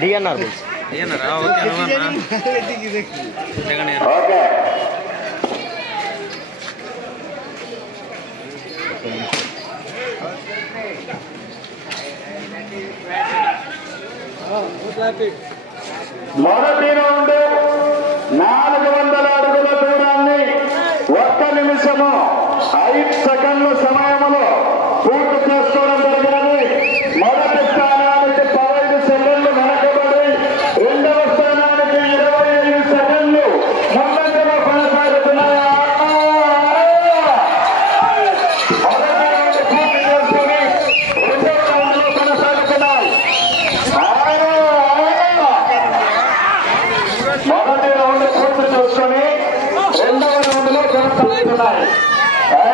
DNR ఏనరా okay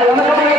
Vamos lá.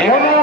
¿eh?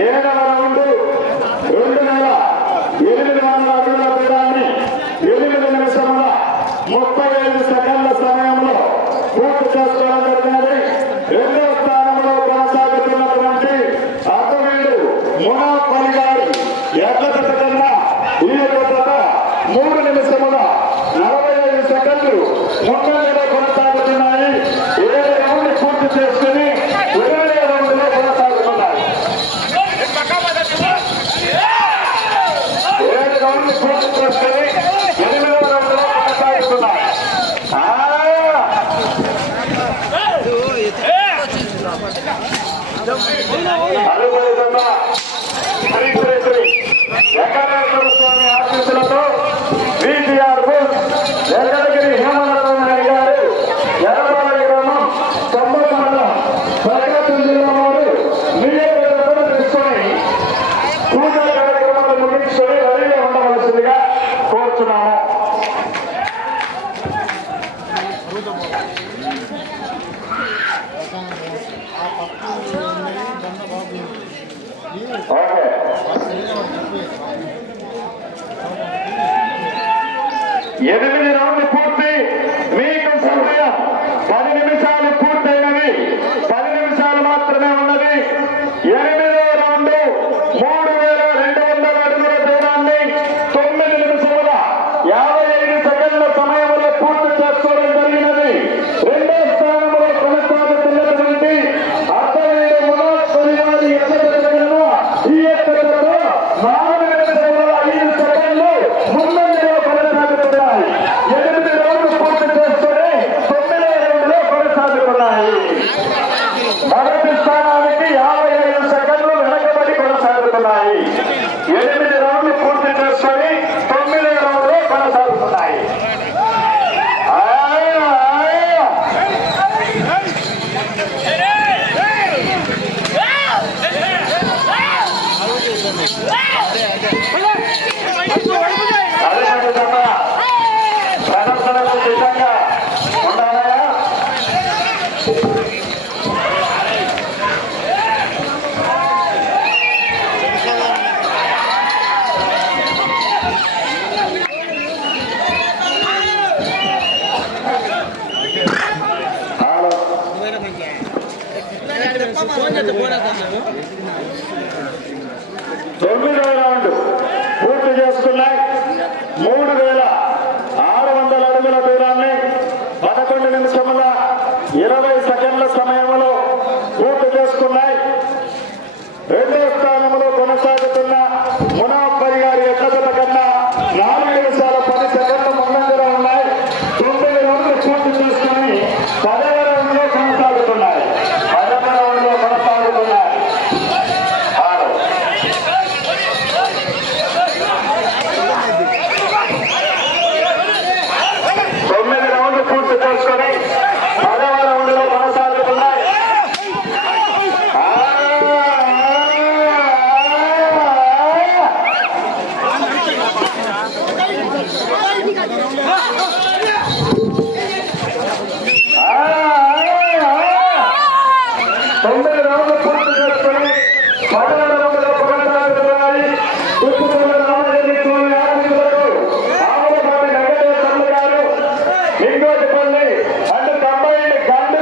ఏడవ ఎనిమిది రౌండ్లు పూర్తి మీకు సమయం పది నిమిషాలు పూర్తయినవి Buenas noches.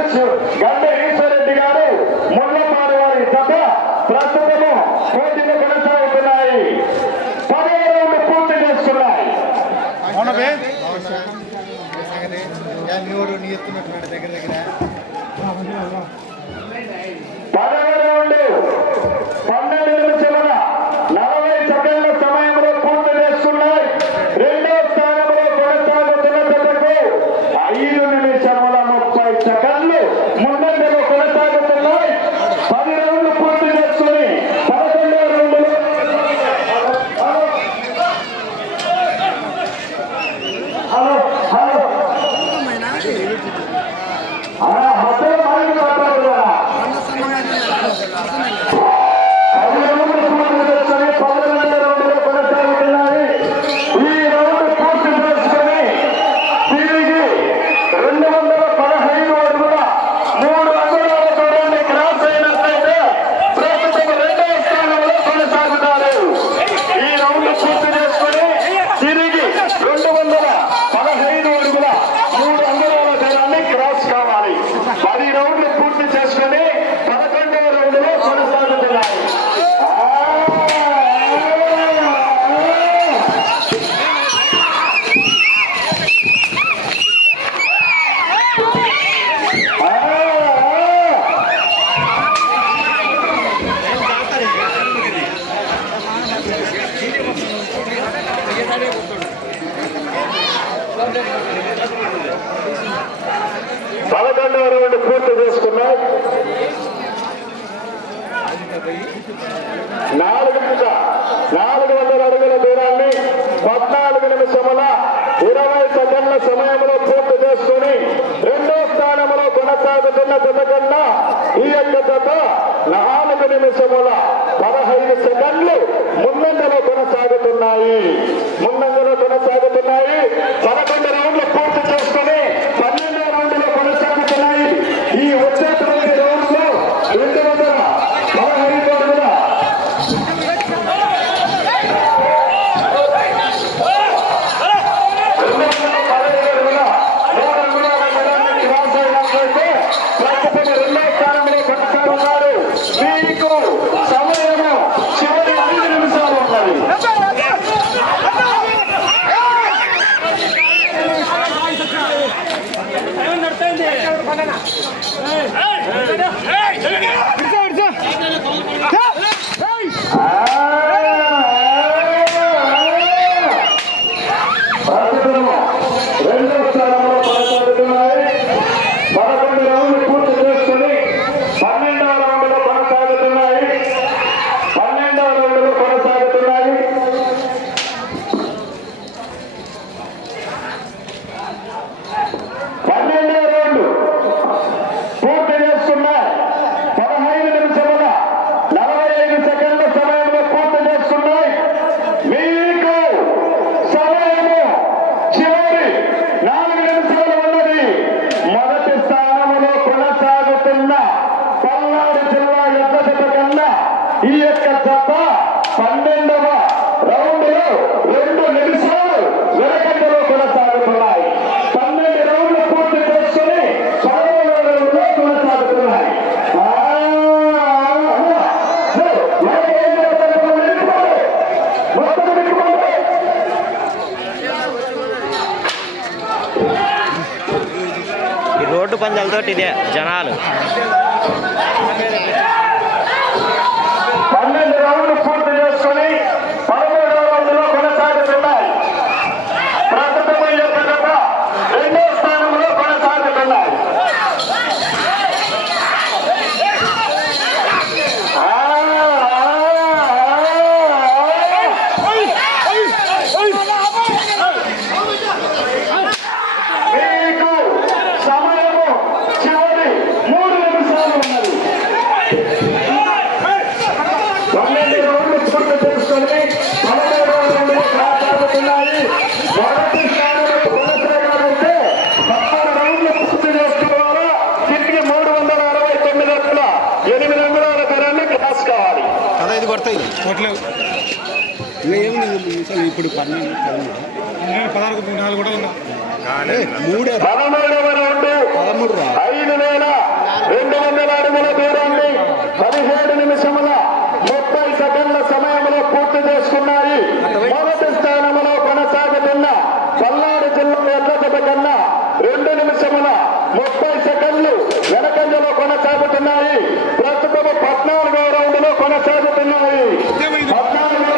అధ్యక్షుడు గండి గత నాలుగు నిమిషముల పదహైదు సెకండ్లు ముందంజలో కొనసాగుతున్నాయి. ముందంజలో కొనసాగుతున్నాయి. పదకొండు ఇదే జనాలు. కొడతాయి. కొట్టలేవు. ఇప్పుడు ఐదు వేల రెండు వందల అడుగుల దూరాన్ని పదిహేడు నిమిషముల ముప్పై సెకండ్ల సమయంలో పూర్తి చేస్తున్నాయి మొదటి స్థానంలో కొనసాగుతున్న పల్నాడు జిల్లా ఎట్ల కన్నా రెండు నిమిషముల ముప్పై సెకండ్లు వెనకంజలో కొనసాగుతున్నాయి. ప్రస్తుతం పద్నాలుగో రౌండ్లో కొనసాగుతున్నాయి. పద్నాలుగు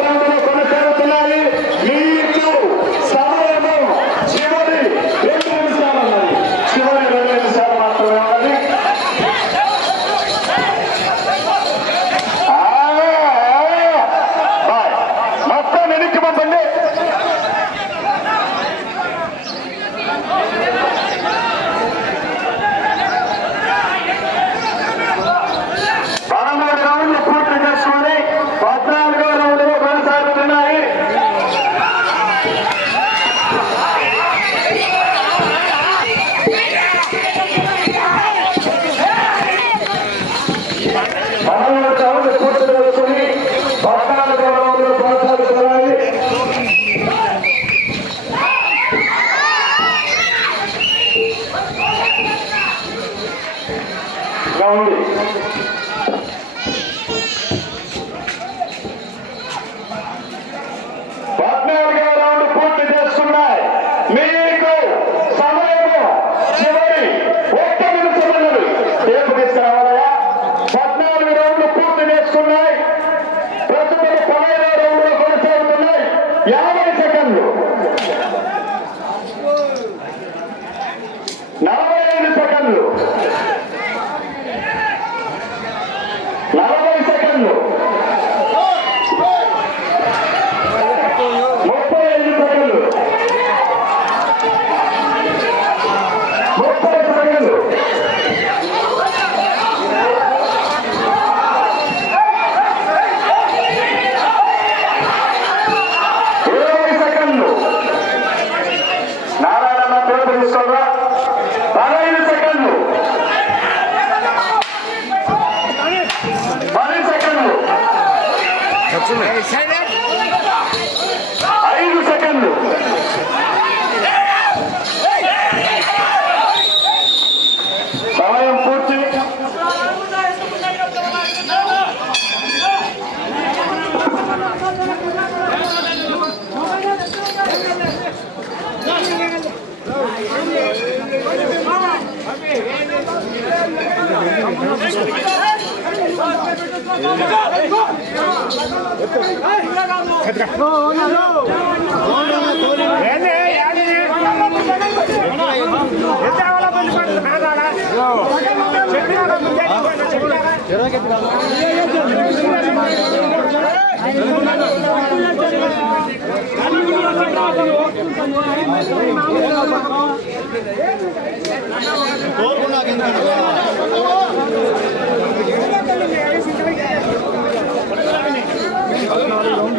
కోరుకున్నా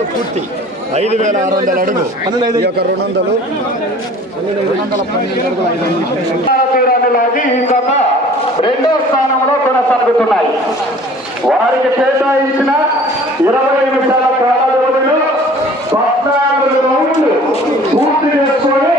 అడుగులు పూర్తి. ఐదు వేల ఆరు వందల అడుగు. పన్నెండు యొక్క రెండు వందలు రెండో స్థానంలో కొనసాగుతున్నాయి. వారికి కేటాయించిన ఇరవై నిమిషాల కాల పద్నాలుగు రౌండ్లు పూర్తి చేసుకొని